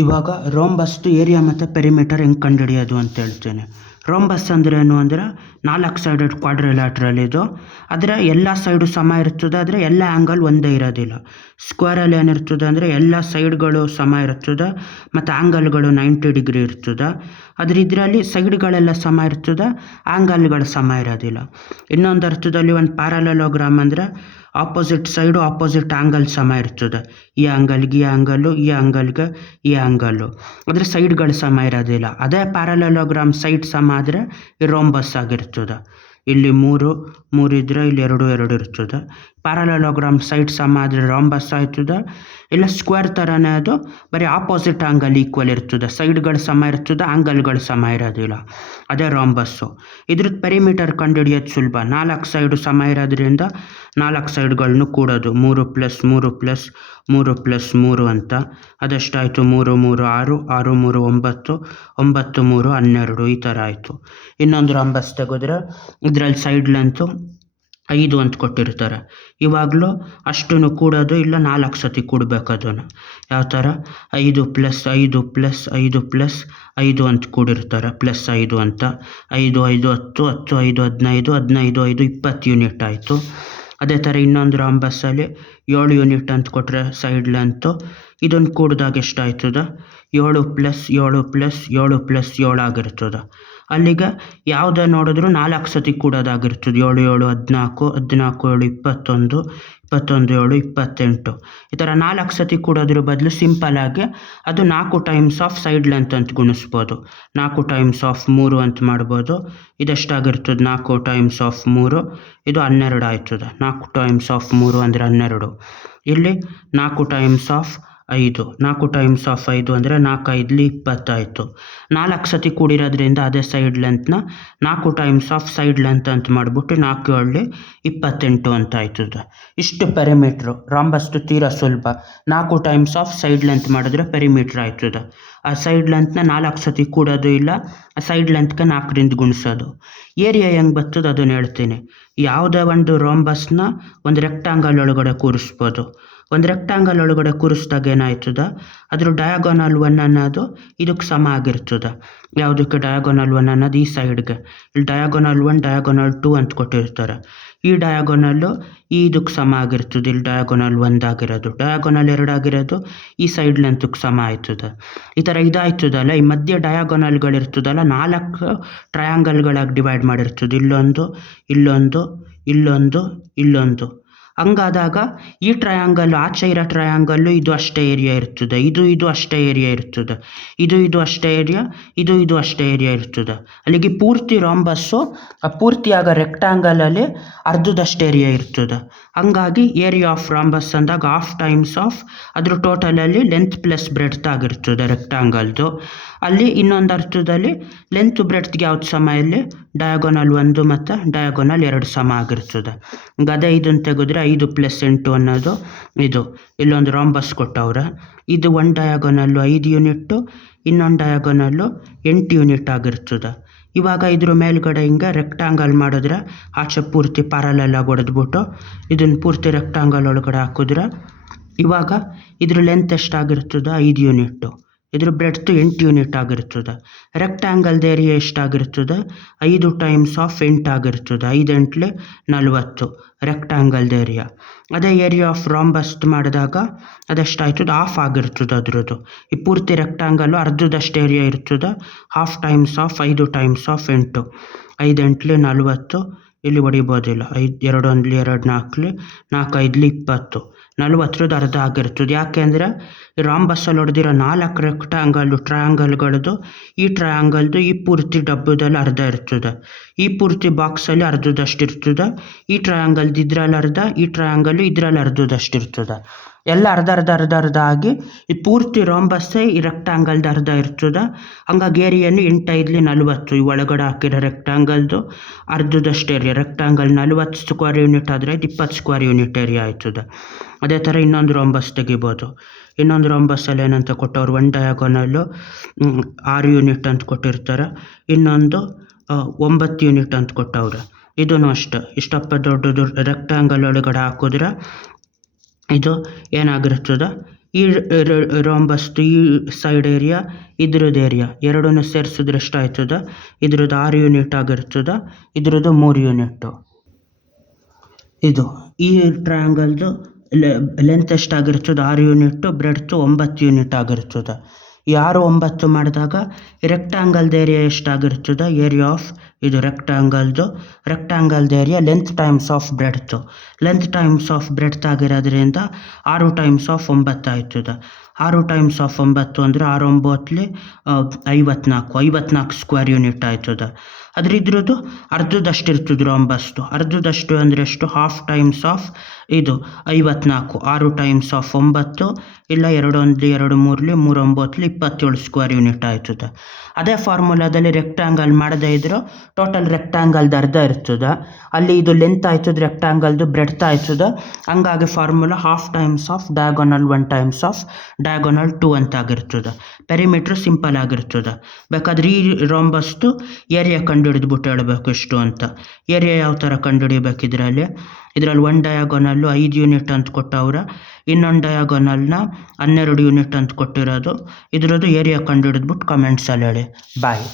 ಇವಾಗ ರೋಂಬಸ್ದು ಏರಿಯಾ ಮತ್ತು ಪೆರಿಮೀಟರ್ ಹೆಂಗೆ ಕಂಡುಹಿಡಿಯೋದು ಅಂತ ಹೇಳ್ತೇನೆ. ರೋಂಬಸ್ ಅಂದರೆ ಏನು ಅಂದರೆ 4 ಸೈಡೆಡ್ ಕ್ವಾಡ್ರಿಲ್ಯಾಟ್ರಲ್ ಇದು. ಆದರೆ ಎಲ್ಲ ಸೈಡು ಸಮ ಇರ್ತದೆ, ಆದರೆ ಎಲ್ಲ ಆ್ಯಂಗಲ್ ಒಂದೇ ಇರೋದಿಲ್ಲ. ಸ್ಕ್ವೇರಲ್ಲಿ ಏನಿರ್ತದೆ ಅಂದರೆ ಎಲ್ಲ ಸೈಡ್ಗಳು ಸಮ ಇರ್ತದೆ ಮತ್ತು ಆ್ಯಂಗಲ್ಗಳು 90 ಡಿಗ್ರಿ ಇರ್ತದೆ. ಆದರೆ ಇದರಲ್ಲಿ ಸೈಡ್ಗಳೆಲ್ಲ ಸಮ ಇರ್ತದೆ, ಆ್ಯಂಗಲ್ಗಳು ಸಮ ಇರೋದಿಲ್ಲ. ಇನ್ನೊಂದು ಅರ್ಥದಲ್ಲಿ ಒಂದು ಪ್ಯಾರಲಲೋಗ್ರಾಮ್ ಅಂದರೆ ಆಪೋಸಿಟ್ ಸೈಡು ಆಪೋಸಿಟ್ ಆ್ಯಂಗಲ್ ಸಮ ಇರ್ತದೆ. ಈ ಆ್ಯಂಗಲ್ಗೆ ಈ ಆ್ಯಂಗಲ್ಲು, ಈ ಆ್ಯಂಗಲ್ಗೆ ಈ ಆ್ಯಂಗಲ್ಲು, ಆದರೆ ಸೈಡ್ಗಳು ಸಮ ಇರೋದಿಲ್ಲ. ಅದೇ ಪ್ಯಾರಲಲೋಗ್ರಾಮ್ ಸೈಡ್ ಸಮ ಆದರೆ ರೋಂಬಸ್ ಆಗಿರ್ತದೆ. ಇಲ್ಲಿ 3 ಇದ್ದರೆ ಇಲ್ಲಿ 2 ಇರ್ತದೆ. ಪ್ಯಾರಲಲೋಗ್ರಾಮ್ ಸೈಡ್ ಸಮ ಆದರೆ ರೋಂಬಸ್ ಆಯ್ತದೆ. ಇಲ್ಲ ಸ್ಕ್ವೇರ್ ಥರನೇ ಅದು, ಬರೀ ಆಪೋಸಿಟ್ ಆ್ಯಂಗಲ್ ಈಕ್ವಲ್ ಇರ್ತದೆ. ಸೈಡ್ಗಳು ಸಮ ಇರ್ತದೆ, ಆ್ಯಂಗಲ್ಗಳು ಸಮ ಇರೋದಿಲ್ಲ. ಅದೇ ರೋಂಬಸ್ಸು. ಇದ್ರದ್ದು ಪೆರಿಮೀಟರ್ ಕಂಡುಹಿಡಿಯೋದು ಸುಲಭ. 4 ಸೈಡು ಸಮ ಇರೋದ್ರಿಂದ 4 ಸೈಡ್ಗಳನ್ನು ಕೂಡೋದು. 3 + 3 + 3 + 3 ಅಂತ. ಅದೆಷ್ಟಾಯಿತು? 3 3 6, 6 3 9, 9 3 12 ಈ ಥರ ಆಯಿತು. ಇನ್ನೊಂದು ರೋಂಬಸ್ ತೆಗೆದ್ರೆ ಇದರಲ್ಲಿ ಸೈಡ್ ಲೆಂತು 5 ಅಂತ ಕೊಟ್ಟಿರ್ತಾರೆ. ಇವಾಗಲೂ ಅಷ್ಟನ್ನು ಕೂಡೋದು, ಇಲ್ಲ 4 ಸತಿ ಕೂಡಬೇಕು ಅದನ್ನು. ಯಾವ ಥರ? 5 + 5 + 5 + 5 ಅಂತ ಕೂಡಿರ್ತಾರೆ, +5 ಅಂತ. 5 5 10, 10 5 15, 15 5 20 ಯೂನಿಟ್ ಆಯಿತು. ಅದೇ ಥರ ಇನ್ನೊಂದು ರೋಂಬಸ್ಸಲ್ಲಿ 7 ಯೂನಿಟ್ ಅಂತ ಕೊಟ್ಟರೆ ಸೈಡ್ ಲೆಂತು. ಇದನ್ನು ಕೂಡಿದಾಗ ಎಷ್ಟಾಯ್ತದೆ? 7 + 7 + 7 + 7 ಆಗಿರ್ತದೆ. ಅಲ್ಲಿಗೆ ಯಾವುದೇ ನೋಡಿದ್ರು 4 ಸತಿ ಕೂಡೋದಾಗಿರ್ತದೆ. 7 7 14, 14 7 21, 21 7 28. ಈ ಥರ 4 ಸತಿ ಕೂಡೋದ್ರ ಬದಲು ಸಿಂಪಲ್ಲಾಗಿ ಅದು 4 ಟೈಮ್ಸ್ ಆಫ್ ಸೈಡ್ ಲೆಂತ್ ಅಂತ ಗುಣಿಸ್ಬೋದು. 4 ಟೈಮ್ಸ್ ಆಫ್ 3 ಅಂತ ಮಾಡ್ಬೋದು. ಇದೆಷ್ಟಾಗಿರ್ತದೆ? 4 ಟೈಮ್ಸ್ ಆಫ್ 3, ಇದು 12 ಆಯ್ತದೆ. 4 ಟೈಮ್ಸ್ ಆಫ್ 3 ಅಂದರೆ 12. ಇಲ್ಲಿ 4 ಟೈಮ್ಸ್ ಆಫ್ 5, 4 ಟೈಮ್ಸ್ ಆಫ್ 5 ಅಂದರೆ 4 5 20 ಆಯಿತು. 4 ಸತಿ ಕೂಡಿರೋದ್ರಿಂದ ಅದೇ ಸೈಡ್ ಲೆಂತ್ನ 4 ಟೈಮ್ಸ್ ಆಫ್ ಸೈಡ್ ಲೆಂತ್ ಅಂತ ಮಾಡಿಬಿಟ್ಟು 4 7 28 ಅಂತ ಆಯ್ತದೆ. ಇಷ್ಟು ಪೆರಿಮೀಟ್ರು. ರೋಂಬಸ್ದು ತೀರಾ ಸುಲಭ. 4 ಟೈಮ್ಸ್ ಆಫ್ ಸೈಡ್ ಲೆಂತ್ ಮಾಡಿದ್ರೆ ಪೆರಿಮೀಟ್ರ್ ಆಯ್ತದೆ. ಆ ಸೈಡ್ ಲೆಂತ್ನ 4 ಸತಿ ಕೂಡೋದು, ಇಲ್ಲ ಆ ಸೈಡ್ ಲೆಂತ್ಗೆ 4ರಿಂದ ಗುಣಿಸೋದು. ಏರಿಯಾ ಹೆಂಗೆ ಬರ್ತದೆ ಅದನ್ನು ಹೇಳ್ತೀನಿ. ಯಾವುದೇ ಒಂದು ರೋಂಬಸ್ನ ಒಂದು ರೆಕ್ಟಾಂಗಲ್ ಒಳಗಡೆ ಕೂರಿಸ್ಬೋದು. ಒಂದು ರೆಕ್ಟಾಂಗಲ್ ಒಳಗಡೆ ಕೂರಿಸ್ದಾಗ ಏನಾಯ್ತದೆ? ಅದ್ರ ಡಯಾಗೋನಲ್ 1 ಅನ್ನೋದು ಇದಕ್ಕೆ ಸಮ ಆಗಿರ್ತದೆ. ಯಾವುದಕ್ಕೆ? ಡಯಾಗೋನಲ್ 1 ಅನ್ನೋದು ಈ ಸೈಡ್ಗೆ. ಇಲ್ಲಿ ಡಯಾಗೋನಲ್ 1 ಡಯಾಗೋನಲ್ 2 ಅಂತ ಕೊಟ್ಟಿರ್ತಾರೆ. ಈ ಡಯಾಗೋನಲ್ಲು ಇದಕ್ಕೆ ಸಮ ಆಗಿರ್ತದೆ. ಇಲ್ಲಿ ಡಯಾಗೋನಲ್ 1 ಆಗಿರೋದು, ಡಯಾಗೋನಲ್ 2 ಆಗಿರೋದು ಈ ಸೈಡ್ ಲೆಂತ್ಗೆ ಸಮ ಆಯ್ತದೆ. ಈ ಥರ ಇದಾಯ್ತದಲ್ಲ, ಈ ಮಧ್ಯೆ ಡಯಾಗೋನಲ್ಗಳಿರ್ತದಲ್ಲ 4 ಟ್ರಯಾಂಗಲ್ಗಳಾಗಿ ಡಿವೈಡ್ ಮಾಡಿರ್ತದೆ. ಇಲ್ಲೊಂದು, ಇಲ್ಲೊಂದು, ಇಲ್ಲೊಂದು, ಇಲ್ಲೊಂದು. ಹಂಗಾದಾಗ ಈ ಟ್ರಯಾಂಗಲ್, ಆಚೆ ಇರೋ ಟ್ರಯಾಂಗಲ್ಲು ಇದು ಅಷ್ಟೇ ಏರಿಯಾ ಇರ್ತದೆ, ಇದು ಅಷ್ಟೇ ಏರಿಯಾ ಇರ್ತದೆ, ಇದು ಅಷ್ಟೇ ಏರಿಯಾ, ಇದು ಅಷ್ಟೇ ಏರಿಯಾ ಇರ್ತದೆ. ಅಲ್ಲಿಗೆ ಪೂರ್ತಿ ರೋಂಬಸ್ಸು ಪೂರ್ತಿಯಾಗ ರೆಕ್ಟಾಂಗಲಲ್ಲಿ ಅರ್ಧದಷ್ಟು ಏರಿಯಾ ಇರ್ತದೆ. ಹಂಗಾಗಿ ಏರಿಯಾ ಆಫ್ ರೋಂಬಸ್ ಅಂದಾಗ ಹಾಫ್ ಟೈಮ್ಸ್ ಆಫ್ ಅದ್ರ ಟೋಟಲಲ್ಲಿ ಲೆಂತ್ ಪ್ಲಸ್ ಬ್ರೆಡ್ತ್ ಆಗಿರ್ತದೆ ರೆಕ್ಟಾಂಗಲ್ದು. ಅಲ್ಲಿ ಇನ್ನೊಂದು ಅರ್ಥದಲ್ಲಿ ಲೆಂತ್ ಬ್ರೆಡ್ತ್ಗೆ ಯಾವ್ದು ಸಮ? ಇಲ್ಲಿ ಡಯಾಗೋನಲ್ 1 ಮತ್ತು ಡಯಾಗೋನಲ್ 2 ಸಮ ಆಗಿರ್ತದೆ. ಗದೆ ಇದನ್ನು ತೆಗೆದ್ರೆ 5 + 8 ಅನ್ನೋದು ಇದು. ಇಲ್ಲೊಂದು ರೋಂಬಸ್ ಕೊಟ್ಟವ್ರೆ. ಇದು ಒಂದು ಡಯಾಗೋನಲ್ಲು 5 ಯೂನಿಟ್ಟು, ಇನ್ನೊಂದು ಡಯಾಗೋನಲ್ಲು 8 ಯೂನಿಟ್ ಆಗಿರ್ತದೆ. ಇವಾಗ ಇದ್ರ ಮೇಲ್ಗಡೆ ಹಿಂಗೆ ರೆಕ್ಟಾಂಗಲ್ ಮಾಡಿದ್ರೆ ಆಚೆ ಪೂರ್ತಿ ಪ್ಯಾರಲಲ್ಲಾಗಿ ಹೊಡೆದ್ಬಿಟ್ಟು ಇದನ್ನು ಪೂರ್ತಿ ರೆಕ್ಟಾಂಗಲ್ ಒಳಗಡೆ ಹಾಕಿದ್ರೆ ಇವಾಗ ಇದ್ರ ಲೆಂತ್ ಎಷ್ಟಾಗಿರ್ತದೆ? 5 ಯೂನಿಟ್ಟು. ಇದ್ರ ಬ್ರೆಡ್ತ್ 8 ಯೂನಿಟ್ ಆಗಿರ್ತದೆ. ರೆಕ್ಟಾಂಗಲ್ದ ಏರಿಯಾ ಎಷ್ಟಾಗಿರ್ತದೆ? 5 ಟೈಮ್ಸ್ ಆಫ್ 8 ಆಗಿರ್ತದೆ. 5 8 40 ರೆಕ್ಟಾಂಗಲ್ದ ಏರಿಯಾ. ಅದೇ ಏರಿಯಾ ಆಫ್ ರೋಂಬಸ್ಟ್ ಮಾಡಿದಾಗ ಅದೆಷ್ಟಾಯ್ತದೆ? ಹಾಫ್ ಆಗಿರ್ತದೆ ಅದ್ರದ್ದು. ಈ ಪೂರ್ತಿ ರೆಕ್ಟಾಂಗಲ್ಲು ಅರ್ಧದಷ್ಟು ಏರಿಯಾ ಇರ್ತದೆ. Half times of 5 times of 8, 5 8 40. ಇಲ್ಲಿ ಹೊಡಿಬೋದಿಲ್ಲ. 5 2 1 2 4, 4 5 20, 40 ಅರ್ಧ ಆಗಿರ್ತದೆ. ಯಾಕೆಂದರೆ ರೋಂಬಸ್ಸಲ್ಲಿ ಹೊಡೆದಿರೋ 4 ರೆಕ್ಟಾಂಗಲ್ಲು ಟ್ರಯಾಂಗಲ್ಗಳದ್ದು ಈ ಟ್ರಯಾಂಗಲ್ದು ಈ ಪೂರ್ತಿ ಡಬ್ಬದಲ್ಲಿ ಅರ್ಧ ಇರ್ತದೆ, ಈ ಪೂರ್ತಿ ಬಾಕ್ಸಲ್ಲಿ ಅರ್ಧದಷ್ಟು ಇರ್ತದೆ. ಈ ಟ್ರಯಾಂಗಲ್ದು ಇದ್ರಲ್ಲಿ ಅರ್ಧ, ಈ ಟ್ರಯಾಂಗಲ್ಲು ಇದರಲ್ಲಿ ಅರ್ಧದಷ್ಟು ಇರ್ತದೆ. ಎಲ್ಲ ಅರ್ಧ ಆಗಿ ಈ ಪೂರ್ತಿ ರೋಂಬಸ್ಸೇ ಈ ರೆಕ್ಟಾಂಗಲ್ದು ಅರ್ಧ ಇರ್ತದೆ. ಹಂಗಾಗಿ ಏರಿಯನ್ನು 8 5 40. ಈ ಒಳಗಡೆ ಹಾಕಿರೋ ರೆಕ್ಟಾಂಗಲ್ದು ಅರ್ಧದಷ್ಟು ಏರಿಯಾ. ರೆಕ್ಟಾಂಗಲ್ 40 ಸ್ಕ್ವೇರ್ ಯೂನಿಟ್ ಆದರೆ 20 ಸ್ಕ್ವೇರ್ ಯೂನಿಟ್ ಏರಿಯಾ ಆಯ್ತದೆ. ಅದೇ ಥರ ಇನ್ನೊಂದು ರೋಂಬಸ್ ತೆಗಿಬೋದು. ಇನ್ನೊಂದು ರೋಂಬಸ್ಸಲ್ಲಿ ಏನಂತ ಕೊಟ್ಟವ್ರು? ಒಂದು ಡಯಾಗೋನಲ್ಲು 6 ಯೂನಿಟ್ ಅಂತ ಕೊಟ್ಟಿರ್ತಾರೆ, ಇನ್ನೊಂದು 9 ಯೂನಿಟ್ ಅಂತ ಕೊಟ್ಟವ್ರೆ. ಇದೂ ಅಷ್ಟೇ. ಇಷ್ಟಪ್ಪ ದೊಡ್ಡದು ರೆಕ್ಟಾಂಗಲ್ ಒಳಗಡೆ ಹಾಕಿದ್ರೆ ಇದು ಏನಾಗಿರ್ತದೆ? ಈ ರಾಂಬಸ್ದು ಈ ಸೈಡ್ ಏರಿಯಾ ಇದ್ರದ್ದು ಏರಿಯಾ ಎರಡನ್ನೂ ಸೇರಿಸಿದ್ರೆ ಎಷ್ಟಾಯ್ತದ, ಇದ್ರದ್ದು 6 ಯೂನಿಟ್ ಆಗಿರ್ತದ, ಇದ್ರದ್ದು 3 ಯೂನಿಟ್ಟು. ಇದು ಈ ಟ್ರಯಾಂಗಲ್ದು ಲೆಂತ್ ಎಷ್ಟಾಗಿರ್ತದೆ 6 ಯೂನಿಟ್ಟು, ಬ್ರೆಡ್ತು 9 ಯೂನಿಟ್ ಆಗಿರ್ತದೆ. ಈ 6, 9 ಮಾಡಿದಾಗ ರೆಕ್ಟ್ಯಾಂಗಲ್ದು ಏರಿಯಾ ಎಷ್ಟಾಗಿರ್ತದೆ, ಏರಿಯಾ ಆಫ್ ಇದು ರೆಕ್ಟ್ಯಾಂಗಲ್ದು area length times of breadth. Length times of breadth ಆಗಿರೋದ್ರಿಂದ 6 ಟೈಮ್ಸ್ ಆಫ್ 9 ಆಯ್ತದೆ. 6 ಟೈಮ್ಸ್ ಆಫ್ 9 ಅಂದರೆ 6 9 54 ಸ್ಕ್ವೇರ್ ಯೂನಿಟ್ ಆಯ್ತದೆ. ಆದರೆ ಇದ್ರದ್ದು ಅರ್ಧದಷ್ಟು ಇರ್ತದೆ ರಾಂಬಸ್ದು. ಅರ್ಧದಷ್ಟು ಅಂದರೆ ಎಷ್ಟು, ಹಾಫ್ ಟೈಮ್ಸ್ ಆಫ್ ಇದು 54. 6 ಟೈಮ್ಸ್ ಆಫ್ 9 ಇಲ್ಲ 2 1 2 3 3 9 27 ಸ್ಕ್ವೇರ್ ಯೂನಿಟ್ ಆಯ್ತದೆ. ಅದೇ ಫಾರ್ಮುಲಾದಲ್ಲಿ ರೆಕ್ಟ್ಯಾಂಗಲ್ ಮಾಡದೇ ಇದ್ದರೂ ಟೋಟಲ್ ರೆಕ್ಟ್ಯಾಂಗಲ್ದು ಅರ್ಧ ಇರ್ತದೆ. ಅಲ್ಲಿ ಇದು ಲೆಂತ್ ಆಯ್ತದೆ, ರೆಕ್ಟ್ಯಾಂಗಲ್ದು ಬ್ರೆಡ್ತ್ ಆಯ್ತದೆ. ಹಂಗಾಗಿ formula half times of diagonal 1 times of diagonal 2 ಅಂತ ಆಗಿರ್ತದೆ. ಪೆರಿಮೀಟ್ರ್ ಸಿಂಪಲ್ ಆಗಿರ್ತದೆ. ಬೇಕಾದ್ರೆ ಈ ರಾಂಬಸ್ದು ಏರಿಯಾ ಕಂಡುಹಿಡಿದ್ಬಿಟ್ಟು ಹೇಳಬೇಕು ಎಷ್ಟು ಅಂತ. ಏರಿಯಾ ಯಾವ ಥರ ಕಂಡುಹಿಡಿಬೇಕು ಇದರಲ್ಲಿ 1 ಡಯಾಗೋನಲ್ಲು 5 ಯೂನಿಟ್ ಅಂತ ಕೊಟ್ಟವ್ರೆ, ಇನ್ನೊಂದು ಡಯಾಗೋನಲ್ನ 12 ಯೂನಿಟ್ ಅಂತ ಕೊಟ್ಟಿರೋದು. ಇದ್ರದ್ದು ಏರಿಯಾ ಕಂಡುಹಿಡಿದ್ಬಿಟ್ಟು ಕಮೆಂಟ್ಸಲ್ಲಿ ಹೇಳಿ. ಬಾಯ್.